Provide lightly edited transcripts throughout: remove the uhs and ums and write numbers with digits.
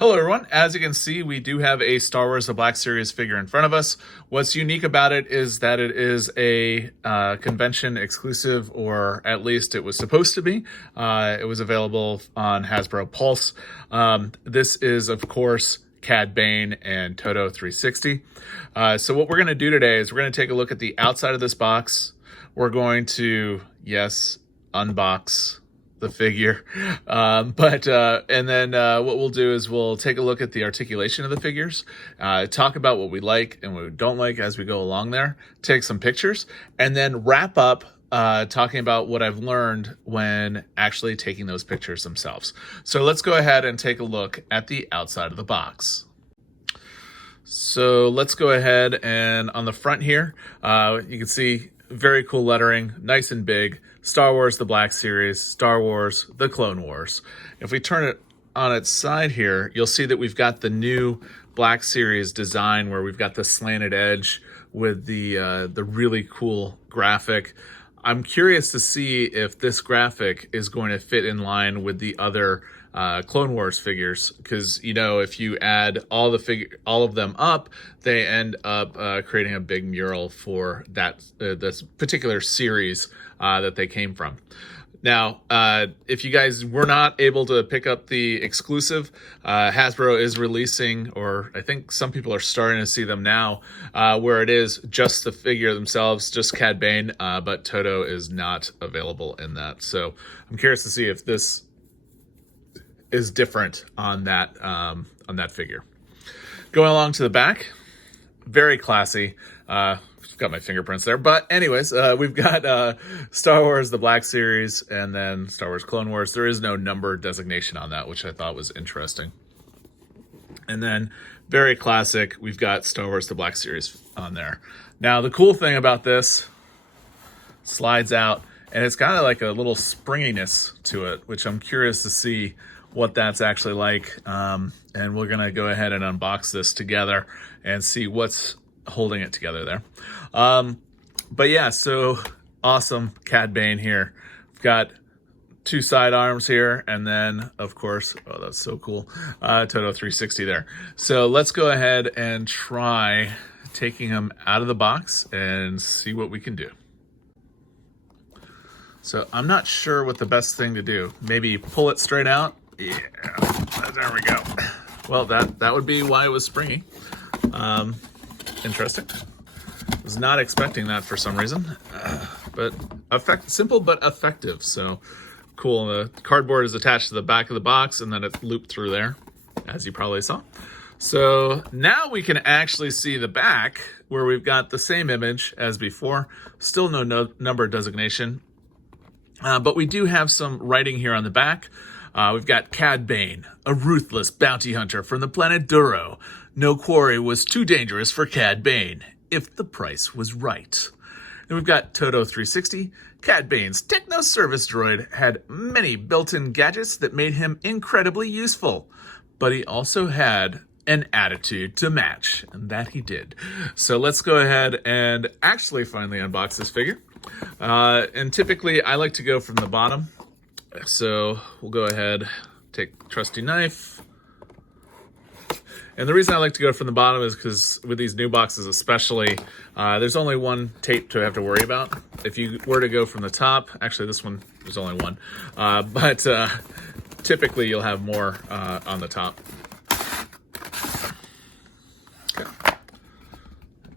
Hello everyone, as you can see we do have a Star Wars The Black Series figure in front of us. What's unique about it is that it is a convention exclusive, or at least it was supposed to be. It was available on Hasbro Pulse. This is of course Cad Bane and Todo 360. So what we're going to do today is we're going to take a look at the outside of this box. We're going to, yes, unbox the figure, and then what we'll do is we'll take a look at the articulation of the figures, talk about what we like and what we don't like as we go along there, take some pictures, and then wrap up talking about what I've learned when actually taking those pictures themselves. So let's go ahead and take a look at the outside of the box. So let's go ahead, and on the front here, you can see very cool lettering, nice and big. Star Wars The Black Series, Star Wars The Clone Wars. If we turn it on its side here, you'll see that we've got the new Black Series design where we've got the slanted edge with the really cool graphic. I'm curious to see if this graphic is going to fit in line with the other Clone Wars figures, because you know, if you add all of them up, they end up creating a big mural for that this particular series that they came from. Now, if you guys were not able to pick up the exclusive, Hasbro is releasing, or I think some people are starting to see them now, where it is just the figure themselves, just Cad Bane, but Todo is not available in that. So I'm curious to see if this is different on that figure. Going along to the back, very classy. Got my fingerprints there, but anyways, we've got Star Wars The Black Series and then Star Wars Clone Wars. There is no number designation on that, which I thought was interesting. And then very classic, we've got Star Wars The Black Series on there. Now the cool thing about this, slides out, and it's got like a little springiness to it, which I'm curious to see what that's actually like. And we're gonna go ahead and unbox this together and see what's holding it together there. But yeah, so awesome Cad Bane here. We've got two side arms here, and then of course, oh, that's so cool, Todo 360 there. So let's go ahead and try taking him out of the box and see what we can do. So I'm not sure what the best thing to do. Maybe pull it straight out. Yeah, there we go. Well, that would be why it was springy. Interesting. Was not expecting that for some reason, but simple but effective. So cool. The cardboard is attached to the back of the box, and then it's looped through there, as you probably saw. So now we can actually see the back, where we've got the same image as before. Still no number designation, but we do have some writing here on the back. We've got Cad Bane, a ruthless bounty hunter from the planet Duro. No quarry was too dangerous for Cad Bane, if the price was right. And we've got Todo 360. Cad Bane's techno-service droid had many built-in gadgets that made him incredibly useful, but he also had an attitude to match, and that he did. So let's go ahead and actually finally unbox this figure. And typically I like to go from the bottom. So we'll go ahead, take trusty knife. And the reason I like to go from the bottom is because with these new boxes especially, there's only one tape to have to worry about. If you were to go from the top, actually this one, there's only one, but typically you'll have more on the top. Okay.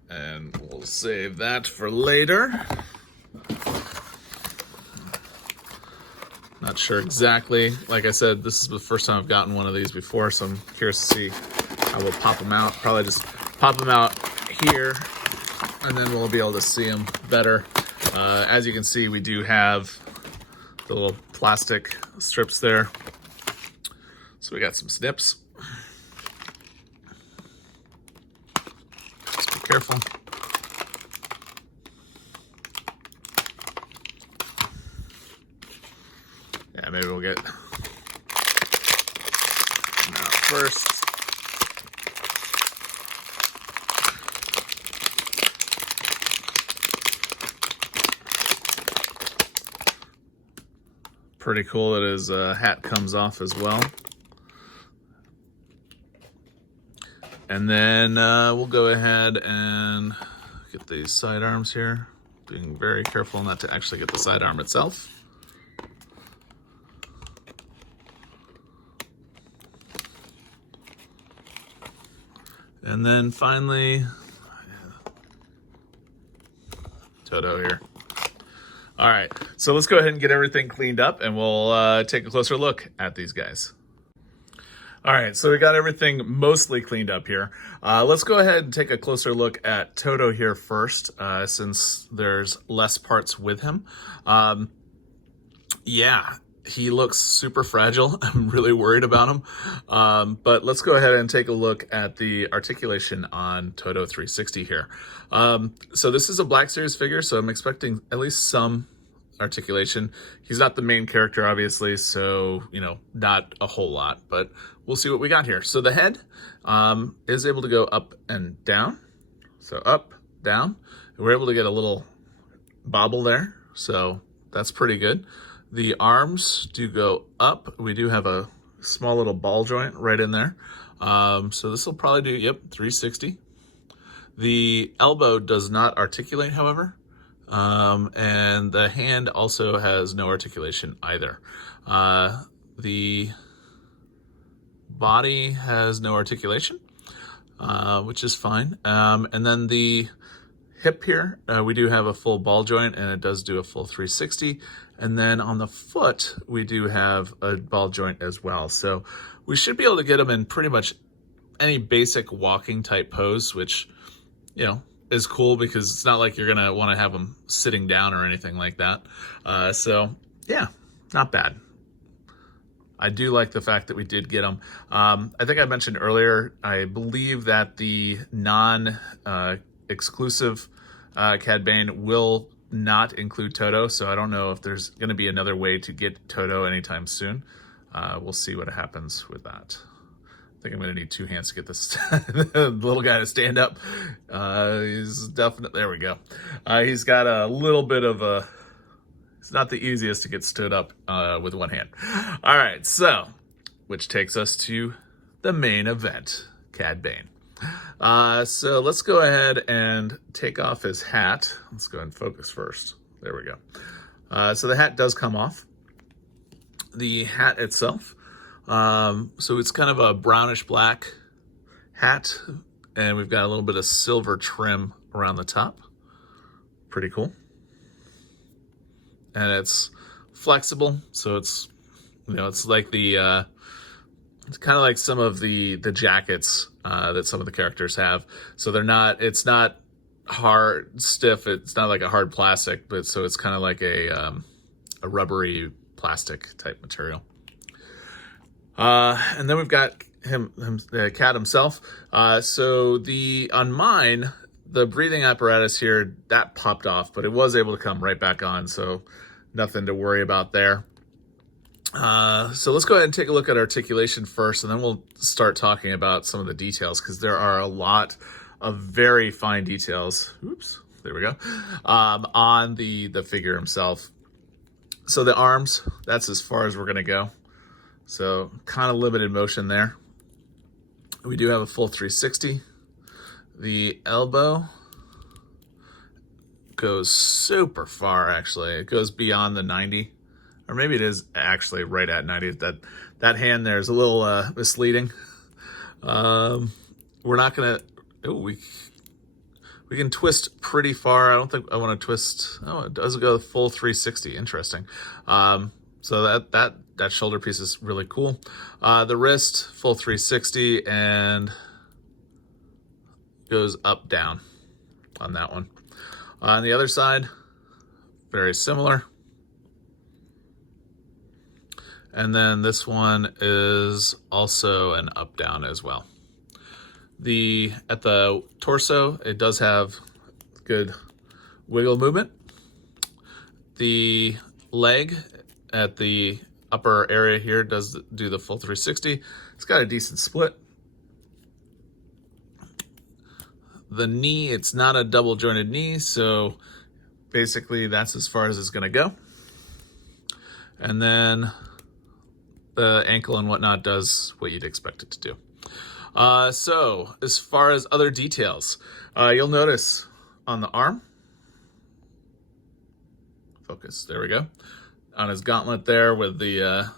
And we'll save that for later. Not sure exactly. Like I said, this is the first time I've gotten one of these before, so I'm curious to see how we'll pop them out. Probably just pop them out here, and then we'll be able to see them better. As you can see, we do have the little plastic strips there. So we got some snips. Just be careful. Yeah, maybe we'll get first. Pretty cool that his hat comes off as well. And then we'll go ahead and get these sidearms here, being very careful not to actually get the sidearm itself. And then finally, Todo here. All right, so let's go ahead and get everything cleaned up, and we'll take a closer look at these guys. All right, so we got everything mostly cleaned up here. Let's go ahead and take a closer look at Todo here first, since there's less parts with him. Yeah, he looks super fragile. I'm really worried about him. But let's go ahead and take a look at the articulation on Todo 360 here. So this is a Black Series figure, so I'm expecting at least some articulation. He's not the main character, obviously, so, you know, not a whole lot, but we'll see what we got here. So the head is able to go up and down. So up, down. We're able to get a little bobble there, so that's pretty good. The arms do go up. We do have a small little ball joint right in there. So this will probably do, yep, 360. The elbow does not articulate, however. And the hand also has no articulation either. The body has no articulation, which is fine. And then the hip here, we do have a full ball joint, and it does do a full 360. And then on the foot, we do have a ball joint as well. So we should be able to get them in pretty much any basic walking type pose, which, you know, is cool because it's not like you're going to want to have them sitting down or anything like that. So yeah, not bad. I do like the fact that we did get them. I think I mentioned earlier, I believe that the non-exclusive Cad Bane will not include Todo, so I don't know if there's going to be another way to get Todo anytime soon. We'll see what happens with that. I think I'm going to need two hands to get this the little guy to stand up. He's definitely, there we go. He's got a little bit of a, it's not the easiest to get stood up with one hand. All right, so, which takes us to the main event, Cad Bane. So let's go ahead and take off his hat. Let's go ahead and focus first. There we go. So the hat does come off. The hat itself, so it's kind of a brownish black hat, and we've got a little bit of silver trim around the top. Pretty cool. And it's flexible, so it's, you know, it's like the it's kind of like some of the jackets that some of the characters have. So they're not, it's not hard, stiff. It's not like a hard plastic, but so it's kind of like a rubbery plastic type material. And then we've got Cad himself. So on mine, the breathing apparatus here, that popped off, but it was able to come right back on. So nothing to worry about there. So let's go ahead and take a look at articulation first, and then we'll start talking about some of the details, because there are a lot of very fine details. Oops, there we go. On the figure himself. So the arms, that's as far as we're going to go. So kind of limited motion there. We do have a full 360. The elbow goes super far, actually. It goes beyond the 90. Or maybe it is actually right at 90. That hand there is a little misleading. We're not going to... We can twist pretty far. I don't think I want to twist... Oh, it does go full 360. Interesting. So that shoulder piece is really cool. The wrist, full 360, and goes up, down on that one. On the other side, very similar. And then this one is also an up down as well. At the torso, it does have good wiggle movement. The leg at the upper area here does do the full 360. It's got a decent split. The knee, it's not a double jointed knee, so basically that's as far as it's gonna go. And then the ankle and whatnot does what you'd expect it to do. So as far as other details, you'll notice on the arm, focus, there we go, on his gauntlet there with the,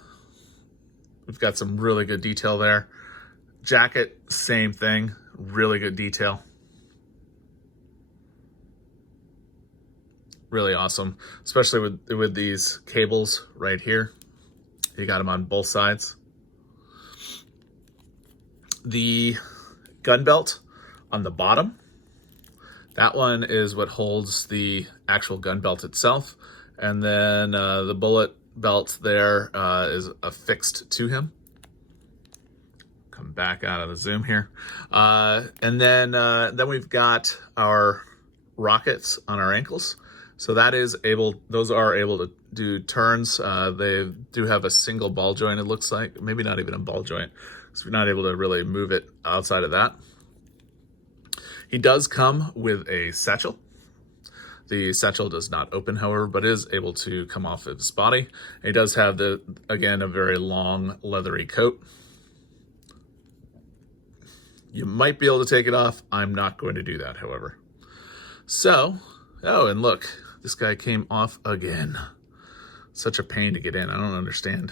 we've got some really good detail there. Jacket, same thing, really good detail. Really awesome, especially with these cables right here. You got them on both sides. The gun belt on the bottom, that one is what holds the actual gun belt itself. And then the bullet belt there is affixed to him. Come back out of the zoom here. And then we've got our rockets on our ankles. So those are able to do turns. They do have a single ball joint, it looks like. Maybe not even a ball joint. So we're not able to really move it outside of that. He does come with a satchel. The satchel does not open, however, but is able to come off of his body. He does have, again, a very long leathery coat. You might be able to take it off. I'm not going to do that, however. So, oh, and look, this guy came off again. Such a pain to get in. I don't understand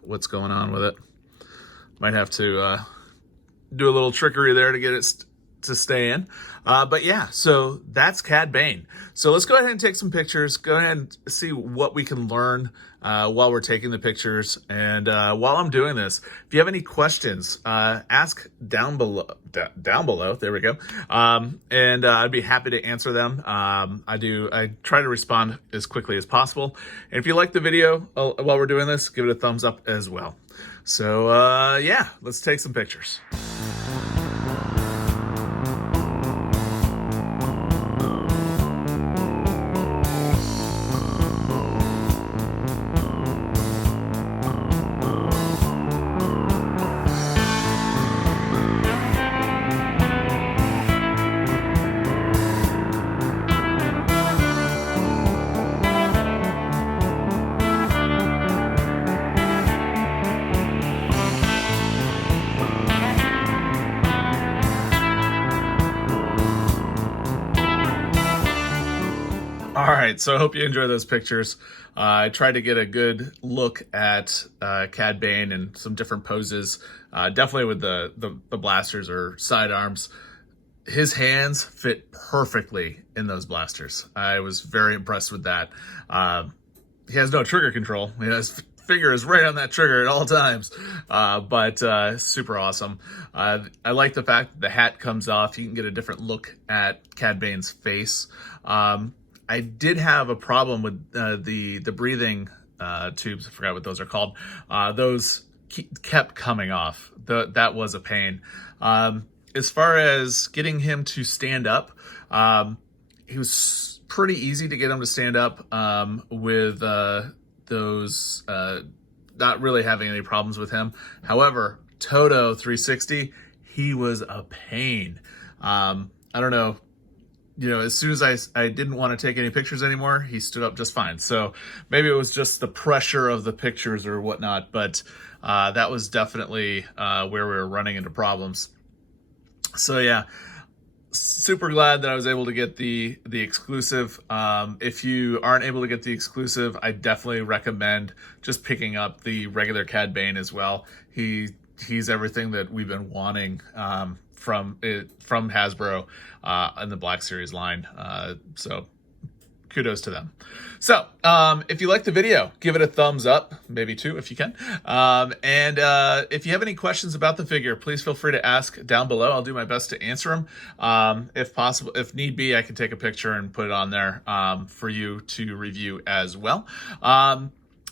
what's going on with it. Might have to do a little trickery there to get it to stay in. But yeah, so that's Cad Bane. So let's go ahead and take some pictures. Go ahead and see what we can learn while we're taking the pictures. And while I'm doing this, if you have any questions, ask down below. There we go. And I'd be happy to answer them. I try to respond as quickly as possible. And if you like the video while we're doing this, give it a thumbs up as well. So yeah, let's take some pictures. All right, so I hope you enjoy those pictures. I tried to get a good look at Cad Bane and some different poses, definitely with the blasters or sidearms. His hands fit perfectly in those blasters. I was very impressed with that. He has no trigger control. His finger is right on that trigger at all times, but super awesome. I like the fact that the hat comes off. You can get a different look at Cad Bane's face. I did have a problem with the breathing tubes. I forgot what those are called. Those kept coming off. That was a pain. As far as getting him to stand up, he was pretty easy to get him to stand up with those not really having any problems with him. However, Todo 360, he was a pain. I don't know. As soon as I didn't want to take any pictures anymore, he stood up just fine. So maybe it was just the pressure of the pictures or whatnot, but that was definitely where we were running into problems. So yeah, super glad that I was able to get the exclusive. If you aren't able to get the exclusive, I definitely recommend just picking up the regular Cad Bane as well. He's everything that we've been wanting from Hasbro in the Black Series line. So kudos to them. So if you like the video, give it a thumbs up, maybe two if you can. And if you have any questions about the figure, please feel free to ask down below. I'll do my best to answer them. If possible, if need be, I can take a picture and put it on there for you to review as well.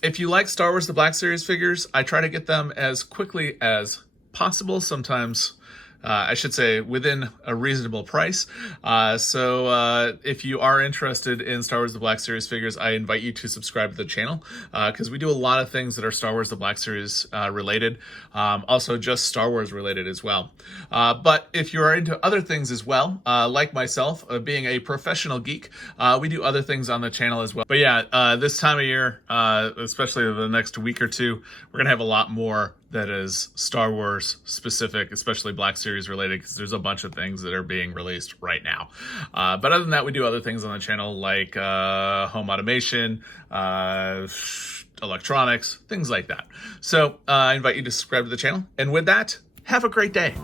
If you like Star Wars The Black Series figures, I try to get them as quickly as possible, sometimes I should say within a reasonable price. So if you are interested in Star Wars The Black Series figures, I invite you to subscribe to the channel because we do a lot of things that are Star Wars The Black Series related, also just Star Wars related as well. But if you are into other things as well, like myself, being a professional geek, we do other things on the channel as well. But yeah, this time of year, especially the next week or two, we're going to have a lot more that is Star Wars specific, especially Black Series related, because there's a bunch of things that are being released right now. But other than that, we do other things on the channel like home automation, electronics, things like that. So I invite you to subscribe to the channel. And with that, have a great day.